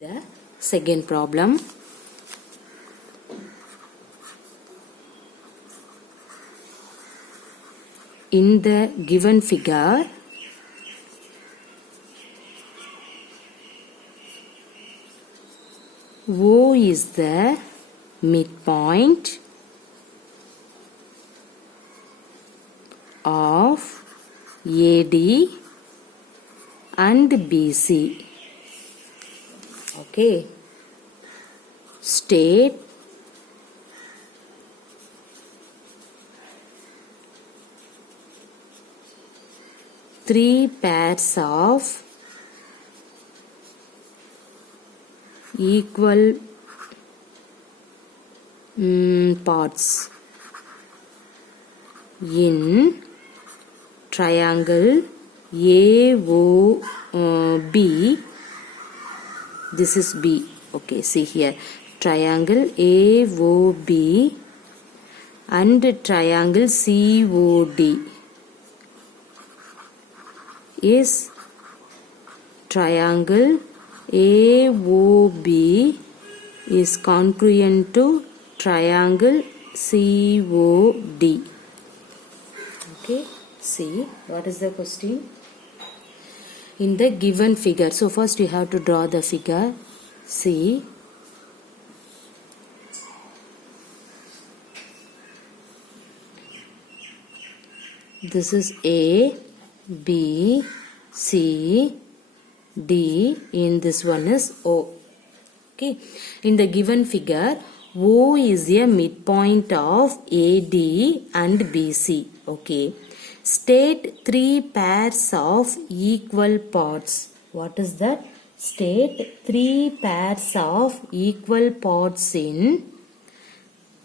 The second problem. In the given figure, O is the midpoint of AD and BC. Okay. State three pairs of equal parts in triangle AOB. This is B. Okay, see here. Triangle AOB and triangle COD is triangle AOB is congruent to triangle COD. Okay, see what is the question? In the given figure. So first you have to draw the figure. See. This is A, B, C, D. In this one is O. Okay. In the given figure, O is a midpoint of AD and BC. Okay. State three pairs of equal parts. What is that? State three pairs of equal parts in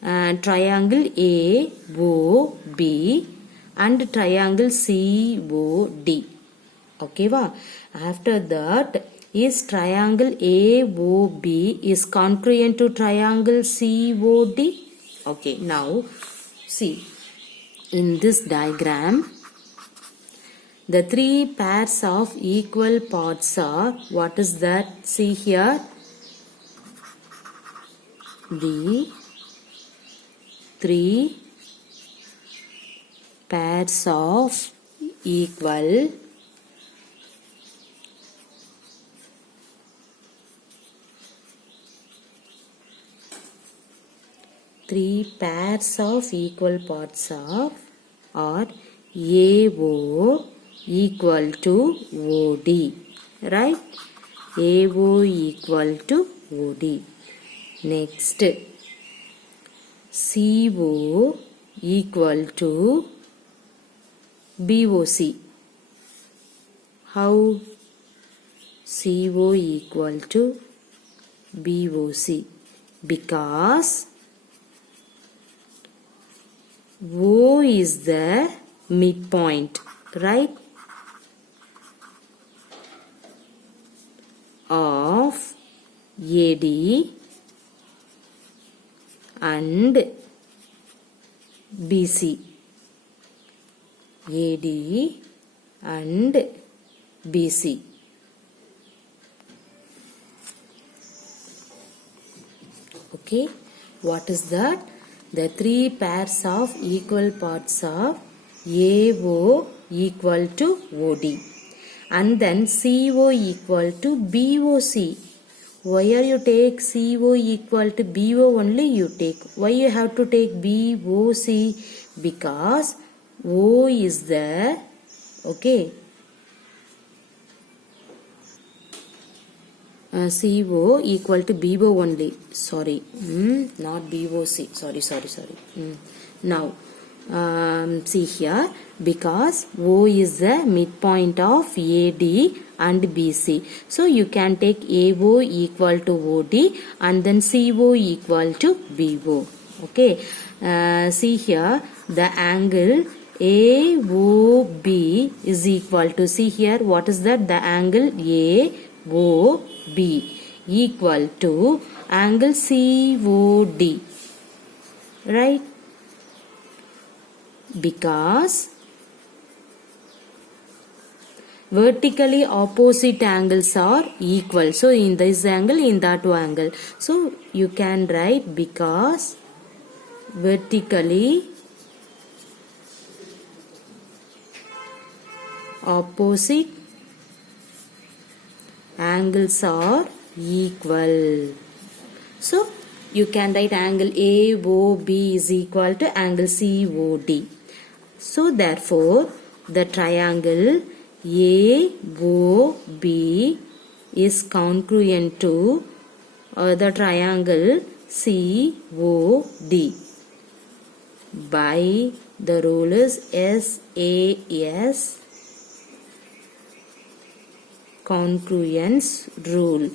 triangle AOB and triangle COD. Okay, va? After that, is triangle AOB is congruent to triangle COD? Okay, now see. In this diagram, the three pairs of equal parts are, what is that? See here, the three pairs of equal parts of are AO equal to OD, right? AO equal to OD. Next, CO equal to BOC. How? CO equal to BOC, because O is the midpoint, right, of AD and BC. AD and BC. Okay, what is that? The three pairs of equal parts of AO equal to OD and then CO equal to BOC. Why are you take CO equal to BO only you take? Why you have to take BOC? Because O is the, okay, CO equal to BO only. Sorry, not BOC. Sorry. Now, see here, because O is the midpoint of AD and BC. So you can take AO equal to OD and then CO equal to BO. Okay. See here, the angle AOB is equal to, see here, what is that? The angle AOB equal to angle COD, right? Because vertically opposite angles are equal. So in this angle, in that angle. So you can write because vertically opposite angles are equal. So you can write angle AOB is equal to angle COD. So therefore the triangle AOB is congruent to the triangle COD by the rule is SAS congruence rule.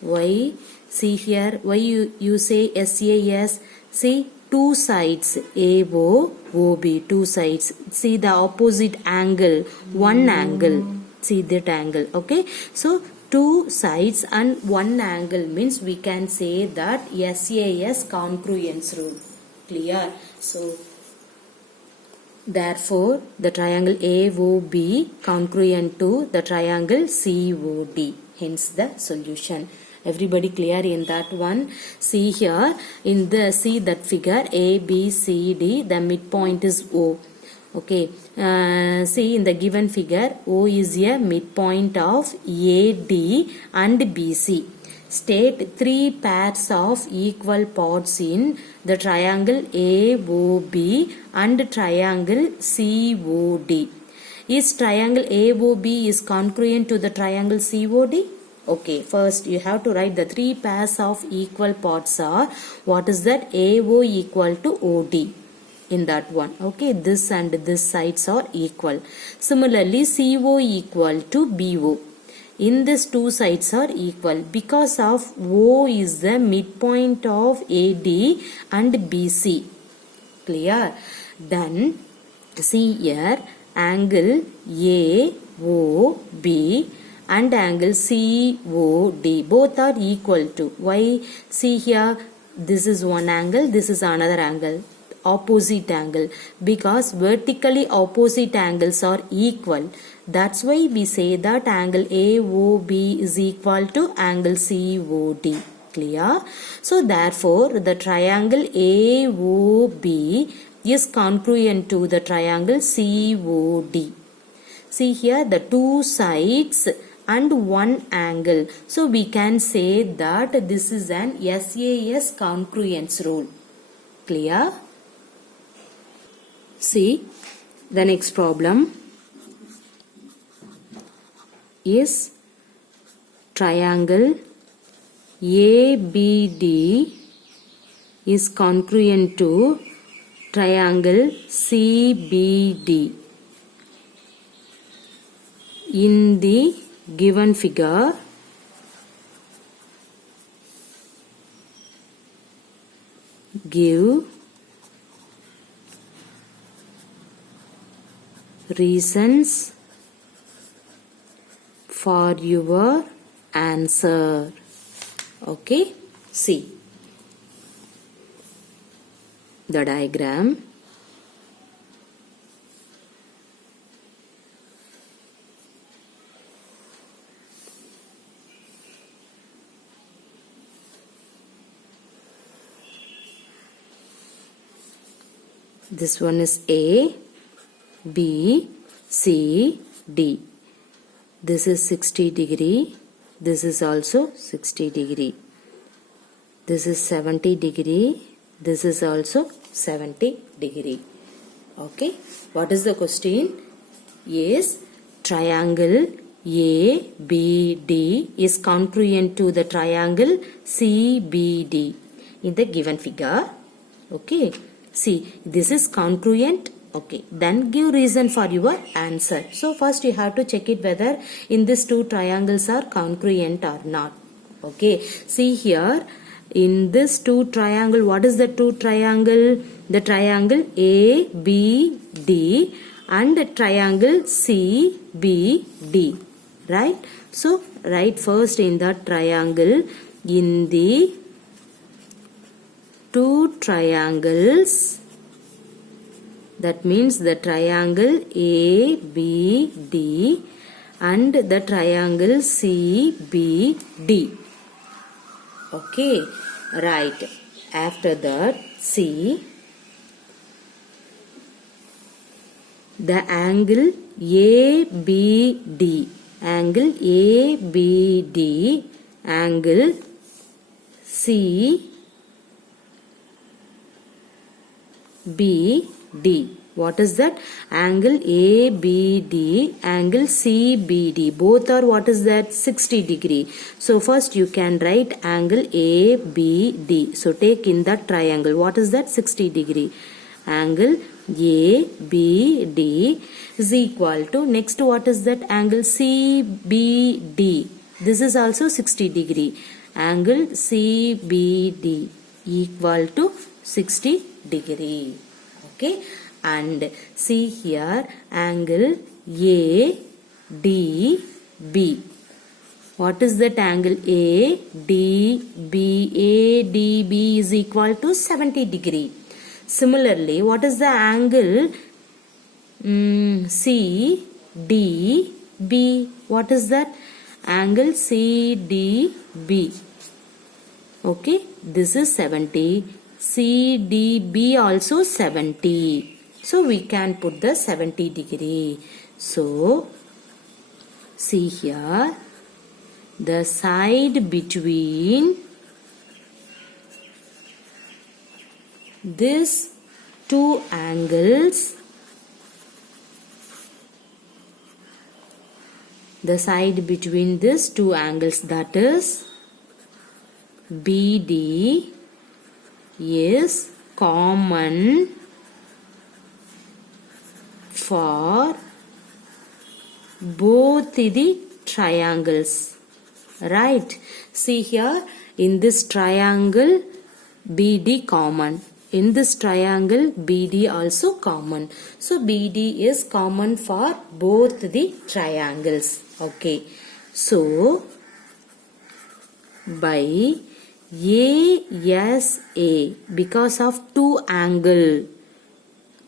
Why? See here, why you say SAS? See, two sides AOB, two sides. See the opposite angle, one angle. See that angle, okay? So two sides and one angle means we can say that SAS congruence rule. Clear? So therefore the triangle AOB congruent to the triangle COD. Hence the solution. Everybody clear in that one? See here, see that figure ABCD, the midpoint is O. Okay, see in the given figure, O is a midpoint of AD and BC. State three pairs of equal parts in the triangle AOB and triangle COD. Is triangle AOB is congruent to the triangle COD? Okay, first you have to write the three pairs of equal parts are, what is that? AO equal to OD in that one. Okay, this and this sides are equal. Similarly, CO equal to BO. In this two sides are equal because of O is the midpoint of AD and BC. Clear? Then see here, angle AOB and angle COD both are equal to. Why? See here, this is one angle, this is another angle, opposite angle, because vertically opposite angles are equal. That's why we say that angle AOB is equal to angle COD. Clear? So therefore the triangle AOB is congruent to the triangle COD. See here, the two sides and one angle. So we can say that this is an SAS congruence rule. Clear? See, the next problem is triangle ABD is congruent to triangle CBD. In the given figure, give reasons for your answer. Okay, see the diagram. This one is A, B, C, D. This is 60 degree. This is also 60 degree. This is 70 degree. This is also 70 degree. Okay. What is the question? Yes, triangle ABD is congruent to the triangle CBD in the given figure. Okay. See, this is congruent. Okay, then give reason for your answer. So first you have to check it whether in these two triangles are congruent or not. Okay, see here, in this two triangle, what is the two triangle? The triangle ABD and the triangle CBD, right? So write first in the triangle, in the two triangles That means the triangle ABD and the triangle CBD. Okay, right. After that, see the angle ABD, angle ABD, angle CBD. What is that? Angle ABD, angle CBD. Both are what is that? 60 degree. So first you can write angle ABD. So take in that triangle. What is that? 60 degree. Angle ABD is equal to, next what is that? Angle CBD. This is also 60 degree. Angle CBD equal to 60 degree. Okay. And see here angle ADB. What is that angle ADB? ADB is equal to 70 degree. Similarly, what is the angle CDB? What is that? Angle CDB. Okay, this is 70. CDB also 70. So we can put the 70 degree. So see here, the side between these two angles, the side between these two angles, that is BD, is common for both the triangles. Right? See here, in this triangle BD common. In this triangle BD also common. So BD is common for both the triangles. Okay. So by ASA, because of two angle,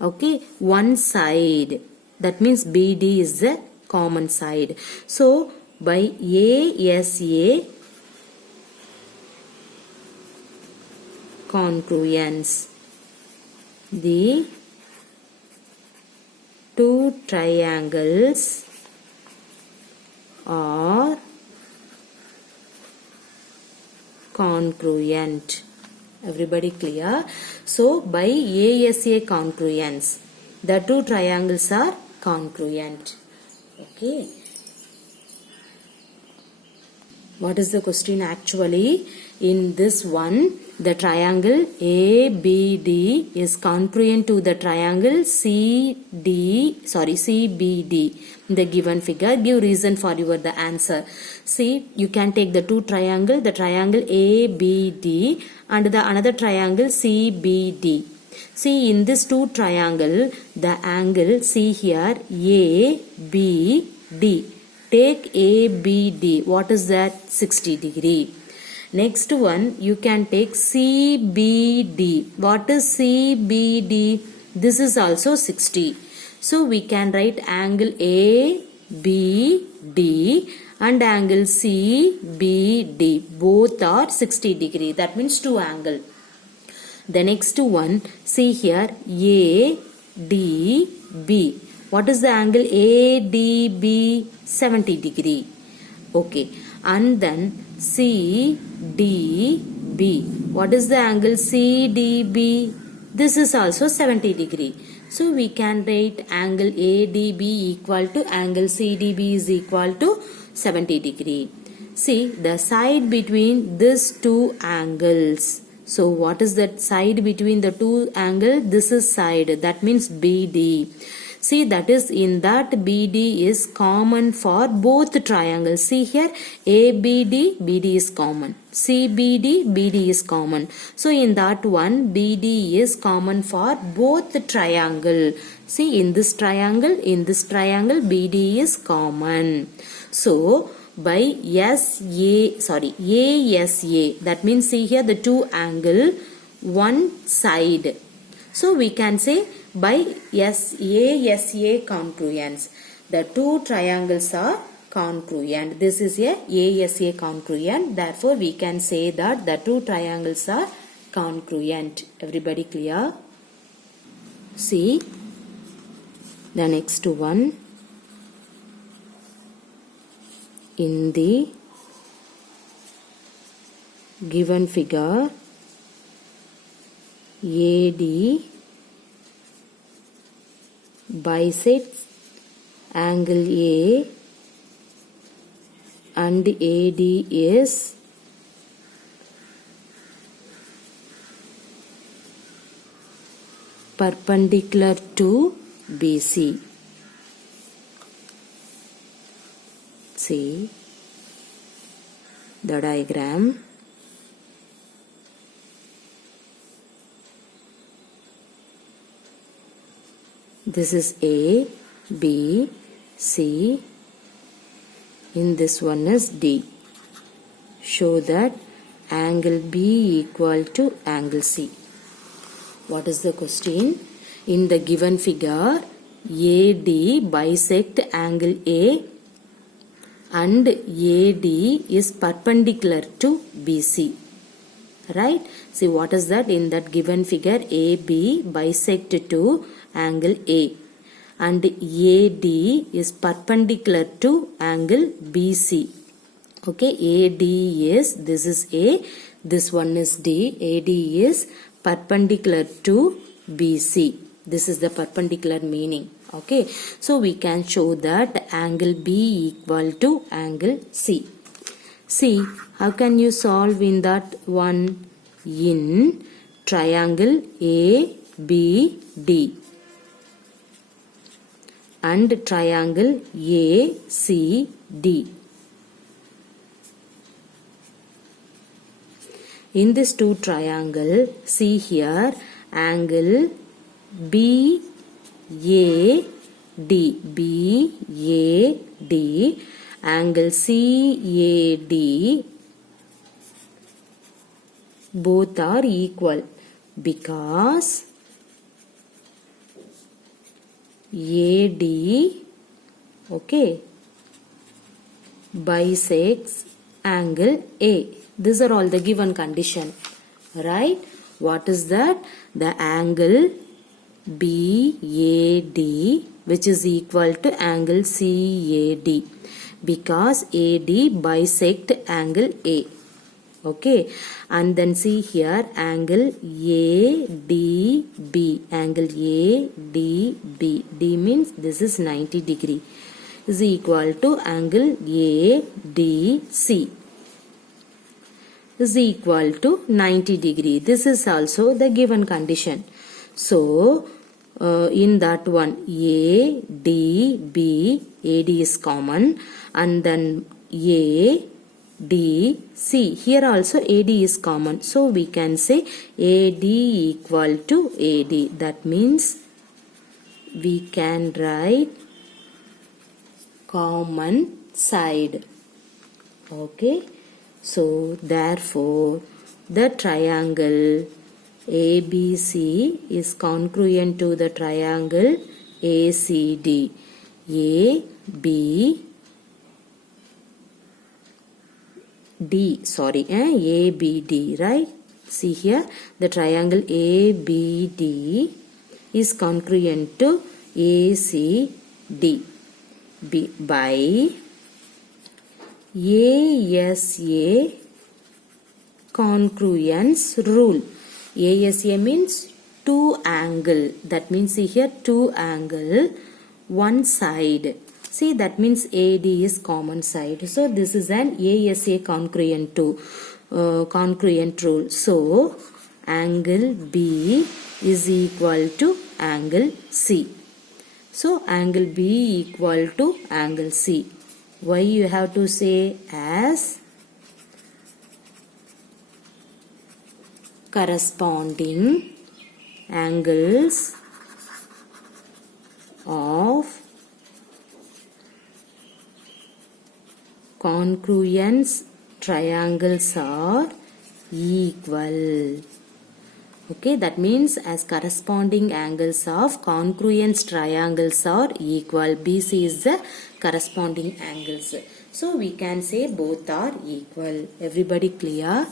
okay, one side, that means BD is the common side. So by ASA congruence, the two triangles are congruent. Everybody clear? So by ASA congruence, the two triangles are congruent. Okay. What is the question actually? In this one, the triangle ABD is congruent to the triangle CBD in the given figure. Give reason for your the answer. See, you can take the two triangle, the triangle ABD and the another triangle CBD. See, in this two triangle, the angle, see here, ABD. Take ABD. What is that? 60 degree. Next one, you can take CBD. What is CBD? This is also 60. So we can write angle ABD and angle CBD. Both are 60 degree. That means two angle. The next one, see here, ADB. What is the angle ADB? 70 degree. Okay. And then CDB. What is the angle CDB? This is also 70 degree. So we can write angle ADB equal to angle CDB is equal to 70 degree. See, the side between these two angles. So what is that side between the two angles? This is side. That means BD. See, that is in that BD is common for both triangles. See here, ABD, BD is common. CBD, BD is common. So in that one, BD is common for both the triangle. See, in this triangle, BD is common. So by ASA, that means see here the two angle, one side. So we can say by ASA congruence. The two triangles are congruent. This is a ASA congruent. Therefore, we can say that the two triangles are congruent. Everybody clear? See the next one. In the given figure, AD bisects angle A and AD is perpendicular to BC. See the diagram. This is A, B, C. In this one is D. Show that angle B equal to angle C. What is the question? In the given figure, AD bisect angle A and AD is perpendicular to BC. Right? See what is that? In that given figure, AB bisect to angle A and AD is perpendicular to angle BC. Okay, AD is, this is A, this one is D. AD is perpendicular to BC. This is the perpendicular meaning. Okay, so we can show that angle B equal to angle C. See, how can you solve in that one? In triangle ABD and triangle ACD. In this two triangle, see here, angle BAD, angle CAD, both are equal because AD, okay, bisects angle A. These are all the given condition, right? What is that? The angle BAD, which is equal to angle CAD, because AD bisect angle A. Okay, and then see here angle ADB, angle ADB, D means this is 90 degree, is equal to angle ADC, is equal to 90 degree. This is also the given condition. So, in that one, ADB, AD is common, and then ADC, here also AD is common. So, we can say AD equal to AD. That means we can write common side. Okay. So, therefore, the triangle ABC is congruent to the triangle ACD. ABD, right? See here, the triangle ABD is congruent to ACD by ASA congruence rule. ASA means two angle. That means see here two angle, one side. See that means AD is common side. So this is an ASA congruent rule. So angle B is equal to angle C. So angle B equal to angle C. Why you have to say as corresponding angles of congruence triangles are equal. Okay, that means as corresponding angles of congruent triangles are equal. BC is the corresponding angles. So we can say both are equal. Everybody clear?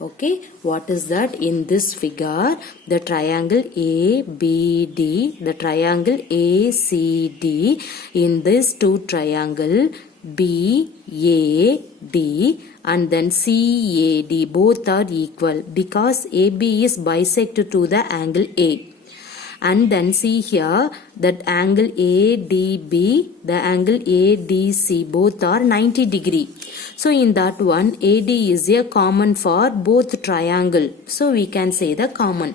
Okay, what is that? In this figure, the triangle ABD, the triangle ACD, in this two triangle BAD and then CAD, both are equal because AB is bisect to the angle A. And then see here that angle ADB, the angle ADC, both are 90 degree. So in that one, AD is a common for both triangle. So we can say the common.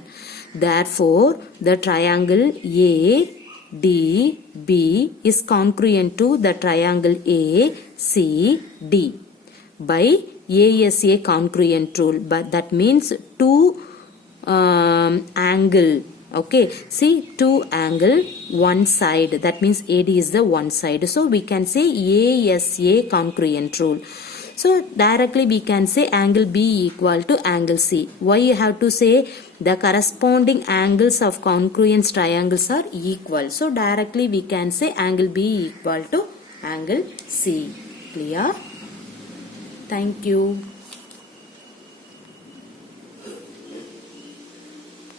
Therefore, the triangle ADB is congruent to the triangle ACD by ASA congruent rule. But that means two angle. Okay, see two angle one side, that means AD is the one side, so we can say ASA congruent rule. So directly we can say angle B equal to angle C. Why you have to say? The corresponding angles of congruent triangles are equal, so directly we can say angle B equal to angle C. Clear? Thank you.